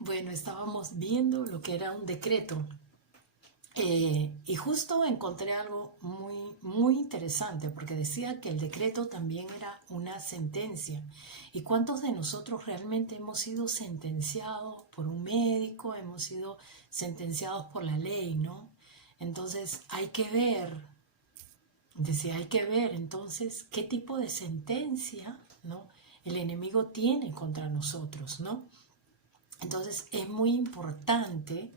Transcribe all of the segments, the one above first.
Bueno, estábamos viendo lo que era un decreto y justo encontré algo muy interesante porque decía que el decreto también era una sentencia. ¿Y cuántos de nosotros realmente hemos sido sentenciados por un médico, hemos sido sentenciados por la ley, ¿no? Entonces hay que ver entonces qué tipo de sentencia, ¿no? El enemigo tiene contra nosotros, ¿no? Entonces es muy importante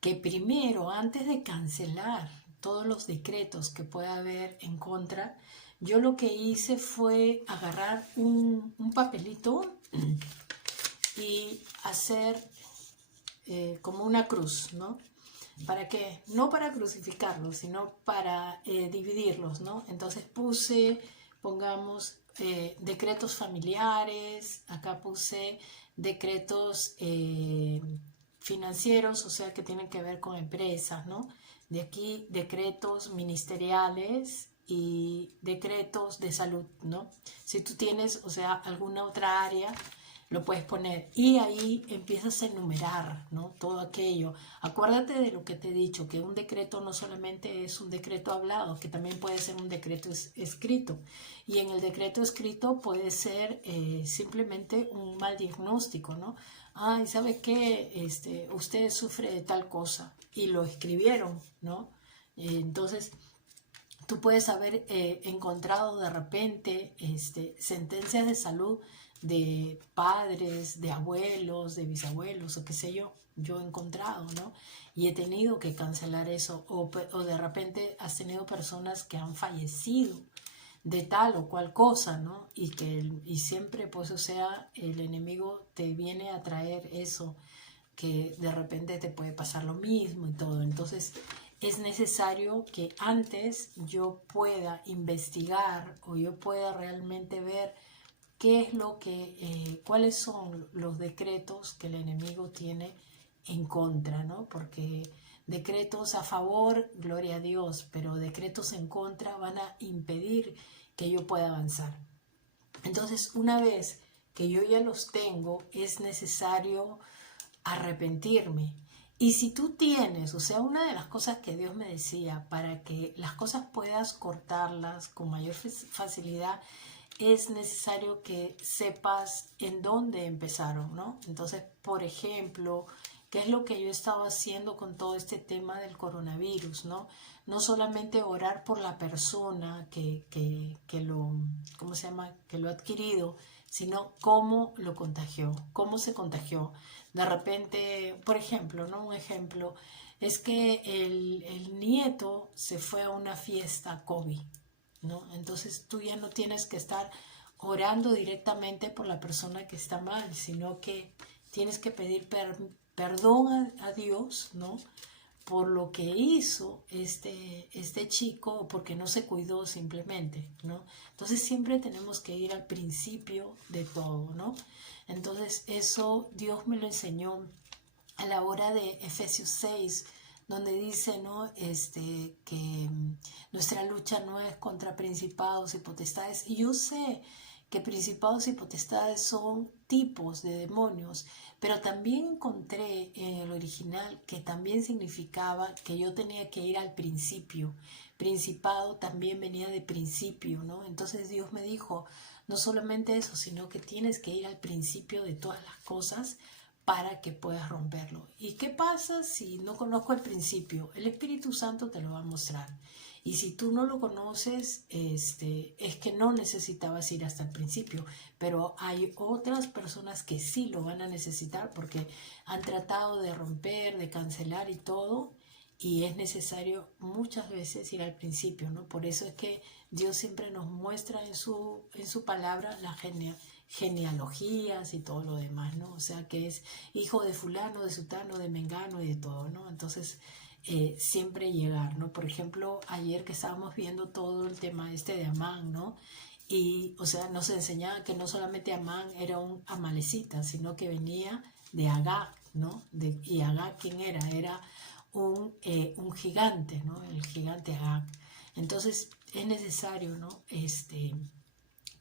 que primero, antes de cancelar todos los decretos que pueda haber en contra, yo lo que hice fue agarrar un papelito y hacer como una cruz, ¿no? ¿Para qué? No para crucificarlos, sino para dividirlos, ¿no? Entonces pongamos, decretos familiares, acá puse decretos financieros, o sea, que tienen que ver con empresas, ¿no? De aquí, decretos ministeriales y decretos de salud, ¿no? Si tú tienes, o sea, alguna otra área, lo puedes poner y ahí empiezas a enumerar, ¿no? Todo aquello. Acuérdate de lo que te he dicho, que un decreto no solamente es un decreto hablado, que también puede ser un decreto escrito. Y en el decreto escrito puede ser simplemente un mal diagnóstico, ¿no? Ay, ¿sabe qué? Usted sufre de tal cosa y lo escribieron, ¿no? Entonces, tú puedes haber encontrado de repente sentencias de salud de padres, de abuelos, de bisabuelos o qué sé yo. Yo he encontrado, ¿no? Y he tenido que cancelar eso. O de repente has tenido personas que han fallecido de tal o cual cosa, ¿no? Y siempre, pues, o sea, el enemigo te viene a traer eso, que de repente te puede pasar lo mismo y todo. Entonces es necesario que antes yo pueda investigar o yo pueda realmente ver qué es lo que, cuáles son los decretos que el enemigo tiene en contra, ¿no? Porque decretos a favor, gloria a Dios, pero decretos en contra van a impedir que yo pueda avanzar. Entonces, una vez que yo ya los tengo, es necesario arrepentirme. Y si tú tienes, o sea, una de las cosas que Dios me decía, para que las cosas puedas cortarlas con mayor facilidad, es necesario que sepas en dónde empezaron, ¿no? Entonces, por ejemplo, ¿qué es lo que yo he estado haciendo con todo este tema del coronavirus, ¿no? No solamente orar por la persona que lo, ¿cómo se llama? Que lo ha adquirido, sino cómo lo contagió, cómo se contagió. De repente, por ejemplo, ¿no? Un ejemplo es que el nieto se fue a una fiesta COVID, ¿no? Entonces tú ya no tienes que estar orando directamente por la persona que está mal, sino que tienes que pedir perdón a Dios, ¿no? Por lo que hizo este chico o porque no se cuidó simplemente, ¿no? Entonces siempre tenemos que ir al principio de todo, ¿no? Entonces eso Dios me lo enseñó a la hora de Efesios 6, donde dice, ¿no? Que nuestra lucha no es contra principados y potestades. Y yo sé que principados y potestades son tipos de demonios, pero también encontré en el original que también significaba que yo tenía que ir al principio. Principado también venía de principio, ¿no? Entonces Dios me dijo, no solamente eso, sino que tienes que ir al principio de todas las cosas para que puedas romperlo. ¿Y qué pasa si no conozco el principio? El Espíritu Santo te lo va a mostrar. Y si tú no lo conoces, es que no necesitabas ir hasta el principio. Pero hay otras personas que sí lo van a necesitar porque han tratado de romper, de cancelar y todo. Y es necesario muchas veces ir al principio, ¿no? Por eso es que Dios siempre nos muestra en su palabra la genealogías y todo lo demás, ¿no? O sea, que es hijo de fulano, de sutano, de mengano y de todo, ¿no? Entonces, siempre llegar, ¿no? Por ejemplo, ayer que estábamos viendo todo el tema de Amán, ¿no? Y, o sea, nos enseñaba que no solamente Amán era un amalecita, sino que venía de Agag, ¿no? Y Agag, ¿quién era? Era un gigante, ¿no? El gigante Agag. Entonces, es necesario, ¿no?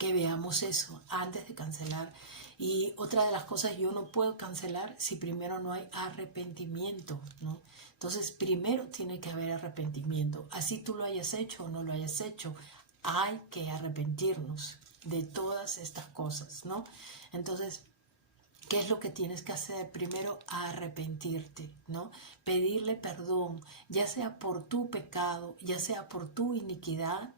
que veamos eso antes de cancelar. Y otra de las cosas, yo no puedo cancelar si primero no hay arrepentimiento, ¿no? Entonces, primero tiene que haber arrepentimiento. Así tú lo hayas hecho o no lo hayas hecho, hay que arrepentirnos de todas estas cosas, ¿no? Entonces, ¿qué es lo que tienes que hacer? Primero, arrepentirte, ¿no? Pedirle perdón, ya sea por tu pecado, ya sea por tu iniquidad,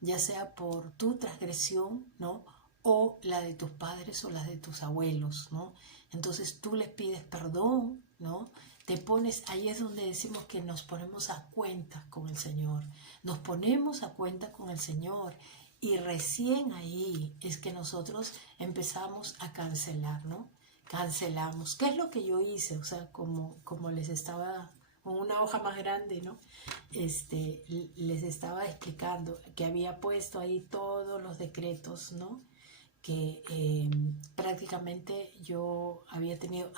ya sea por tu transgresión, ¿no? O la de tus padres o la de tus abuelos, ¿no? Entonces tú les pides perdón, ¿no? Te pones, ahí es donde decimos que nos ponemos a cuenta con el Señor. Nos ponemos a cuenta con el Señor y recién ahí es que nosotros empezamos a cancelar, ¿no? Cancelamos. ¿Qué es lo que yo hice? O sea, como les estaba con una hoja más grande, ¿no? Les estaba explicando que había puesto ahí todos los decretos, ¿no? Que prácticamente yo había tenido,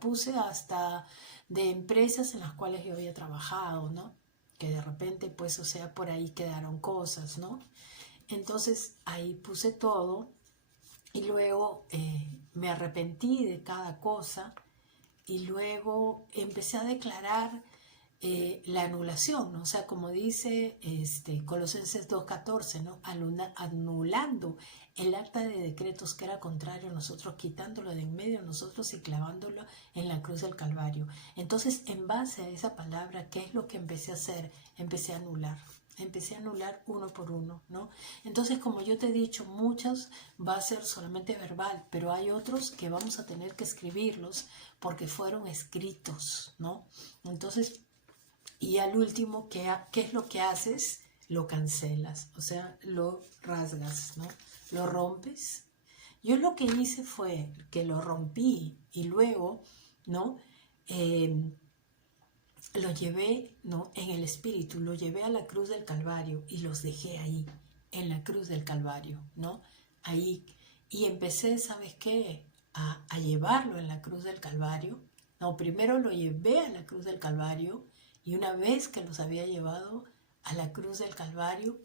puse hasta de empresas en las cuales yo había trabajado, ¿no? Que de repente, pues, o sea, por ahí quedaron cosas, ¿no? Entonces ahí puse todo y luego me arrepentí de cada cosa y luego empecé a declarar la anulación, ¿no? O sea, como dice Colosenses 2:14, ¿no? Anulando el acta de decretos que era contrario a nosotros, quitándolo de en medio de nosotros y clavándolo en la cruz del Calvario. Entonces, en base a esa palabra, ¿qué es lo que empecé a hacer? Empecé a anular uno por uno, ¿no? Entonces, como yo te he dicho, muchos va a ser solamente verbal, pero hay otros que vamos a tener que escribirlos porque fueron escritos, ¿no? Entonces, y al último, ¿qué es lo que haces? Lo cancelas, o sea, lo rasgas, ¿no? Lo rompes. Yo lo que hice fue que lo rompí y luego, ¿no? Lo llevé, ¿no? En el espíritu, lo llevé a la cruz del Calvario y los dejé ahí, en la cruz del Calvario, ¿no? Ahí. Y empecé, ¿sabes qué? A llevarlo en la cruz del Calvario. No, primero lo llevé a la cruz del Calvario y una vez que los había llevado a la cruz del Calvario,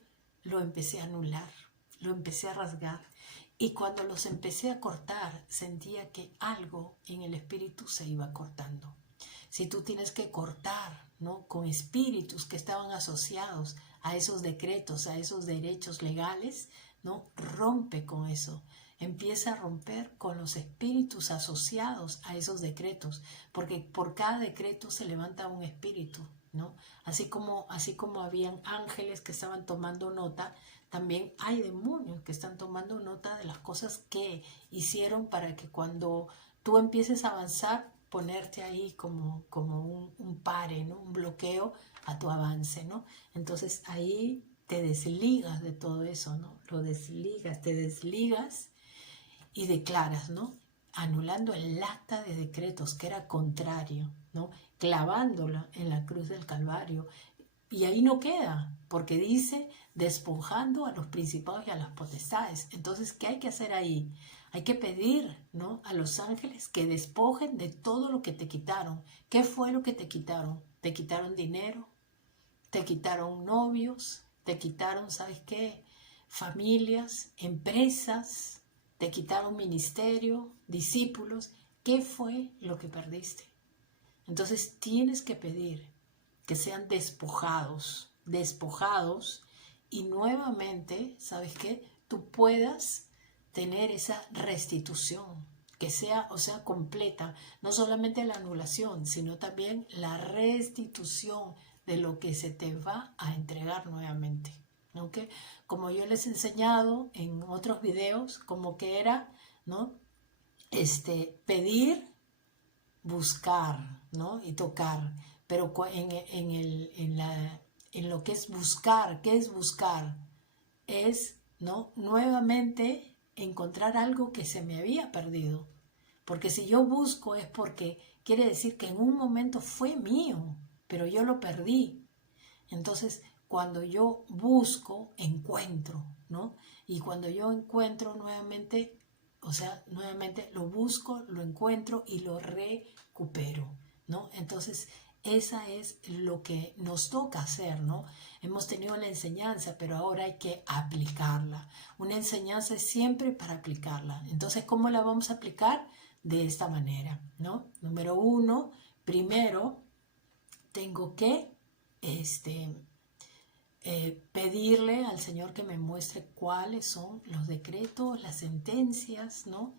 lo empecé a anular, lo empecé a rasgar. Y cuando los empecé a cortar, sentía que algo en el espíritu se iba cortando. Si tú tienes que cortar, ¿no? Con espíritus que estaban asociados a esos decretos, a esos derechos legales, ¿no? Rompe con eso. Empieza a romper con los espíritus asociados a esos decretos, porque por cada decreto se levanta un espíritu, ¿no? Así como habían ángeles que estaban tomando nota, también hay demonios que están tomando nota de las cosas que hicieron para que cuando tú empieces a avanzar, ponerte ahí como un pare, ¿no? Un bloqueo a tu avance, ¿no? Entonces ahí te desligas de todo eso, ¿no? Lo desligas, te desligas y declaras, ¿no? Anulando el acta de decretos que era contrario, ¿no? Clavándola en la cruz del Calvario. Y ahí no queda, porque dice despojando a los principados y a las potestades. Entonces, ¿qué hay que hacer ahí? Hay que pedir, ¿no? A los ángeles que despojen de todo lo que te quitaron. ¿Qué fue lo que te quitaron? Te quitaron dinero, te quitaron novios, te quitaron, ¿sabes qué? Familias, empresas, te quitaron ministerio, discípulos. ¿Qué fue lo que perdiste? Entonces tienes que pedir que sean despojados y nuevamente, ¿sabes qué? Tú puedas tener esa restitución, que sea, o sea, completa, no solamente la anulación, sino también la restitución de lo que se te va a entregar nuevamente. ¿Ok? Como yo les he enseñado en otros videos, como que era, ¿no? Pedir, buscar, ¿no? Y tocar, pero en lo que es buscar, ¿qué es buscar? Es, ¿no? Nuevamente encontrar algo que se me había perdido. Porque si yo busco es porque quiere decir que en un momento fue mío, pero yo lo perdí. Entonces, cuando yo busco, encuentro, ¿no? Y cuando yo encuentro nuevamente, o sea, nuevamente lo busco, lo encuentro y lo recupero, ¿no? Entonces, esa es lo que nos toca hacer, ¿no? Hemos tenido la enseñanza, pero ahora hay que aplicarla. Una enseñanza es siempre para aplicarla. Entonces, ¿cómo la vamos a aplicar? De esta manera, ¿no? Número 1, primero tengo que pedirle al Señor que me muestre cuáles son los decretos, las sentencias, ¿no?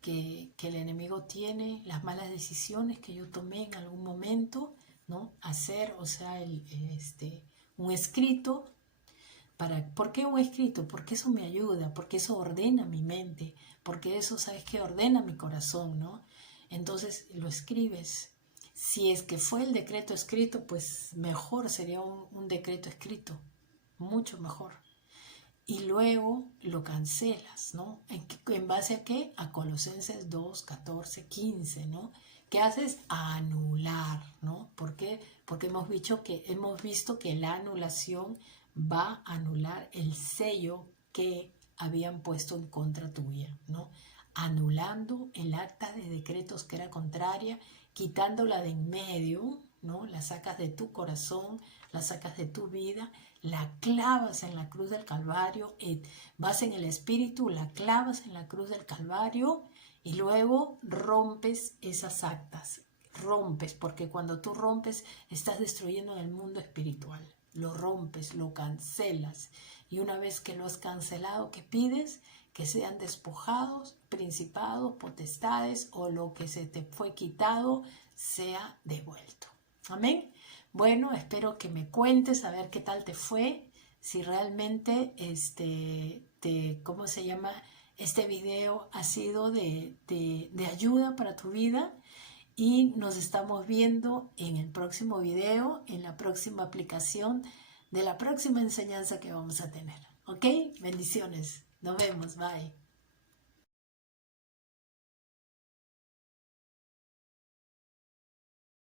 que el enemigo tiene, las malas decisiones que yo tomé en algún momento, ¿no? Hacer, o sea, un escrito. ¿Por qué un escrito? Porque eso me ayuda, porque eso ordena mi mente, porque eso, ¿sabes qué? Ordena mi corazón, ¿no? Entonces lo escribes. Si es que fue el decreto escrito, pues mejor sería un decreto escrito, mucho mejor. Y luego lo cancelas, ¿no? ¿En base a qué? A Colosenses 2, 14, 15, ¿no? ¿Qué haces? Anular, ¿no? ¿Por qué? Porque hemos visto que la anulación va a anular el sello que habían puesto en contra tuya, ¿no? Anulando el acta de decretos que era contraria, quitándola de en medio, ¿no? La sacas de tu corazón, la sacas de tu vida, la clavas en la cruz del Calvario, vas en el Espíritu, la clavas en la cruz del Calvario y luego rompes esas actas. Rompes, porque cuando tú rompes estás destruyendo el mundo espiritual. Lo rompes, lo cancelas. Y una vez que lo has cancelado, ¿qué pides? Que sean despojados, principados, potestades o lo que se te fue quitado sea devuelto. Amén. Bueno, espero que me cuentes a ver qué tal te fue, si realmente ¿cómo se llama? Este video ha sido de ayuda para tu vida y nos estamos viendo en el próximo video, en la próxima aplicación de la próxima enseñanza que vamos a tener. ¿Ok? Bendiciones. Nos vemos. Bye.